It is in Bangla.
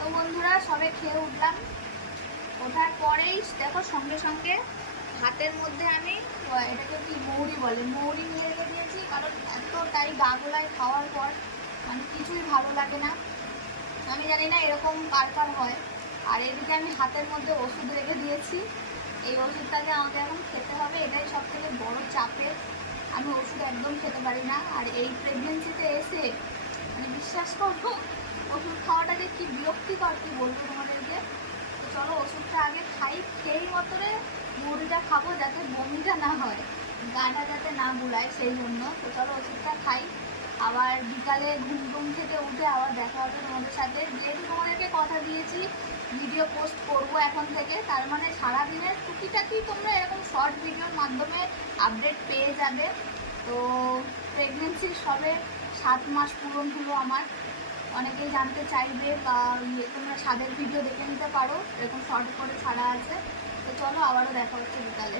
তো বন্ধুরা সবে খেয়ে উঠলাম। ওঠার পরেই দেখো সঙ্গে সঙ্গে হাতের মধ্যে আমি এটাকে কি মৌরি বলে, মৌরি নিয়ে রেখে দিয়েছি। কারণ এতটাই গা গোলায় খাওয়ার পর মানে কিছুই ভালো লাগে না। আমি জানি না এরকম কার কার হয়। আর এদিকে আমি হাতের মধ্যে ওষুধ রেখে দিয়েছি। এই ওষুধটাকে আমাকে এখন খেতে হবে, এটাই সব থেকে বড় চাপের। আমি ওষুধ একদম খেতে পারি না। আর এই প্রেগনেন্সিতে এসে মানে বিশ্বাস করো ওষুধ খাওয়াটাকে কি বিরক্তিকর, কি বলবো তোমাদেরকে। তো চলো ওষুধটা আগে খাই, খেয়েই মতরে মুড়িটা খাবো যাতে বমিটা না হয়, গাটা যাতে না বুড়ায় সেই জন্য। তো চলো ওষুধটা খাই, আবার বিকালে ঘুম থেকে উঠে আবার দেখা হবে তোমাদের সাথে। যেহেতু তোমাদেরকে কথা দিয়েছি ভিডিও পোস্ট করব এখন থেকে, তার মানে সারাদিনের টুকিটাকি তোমরা এরকম শর্ট ভিডিওর মাধ্যমে আপডেট পেয়ে যাবে। তো প্রেগনেন্সির সবে 7 মাস পূরণ হলো আমার। অনেকেই জানতে চাইবে বা তোমরা স্বাদের ভিডিও দেখে নিতে পারো, এরকম শর্ট করে ছাড়া আছে। তো চলো আবারও দেখা হচ্ছে বিকালে।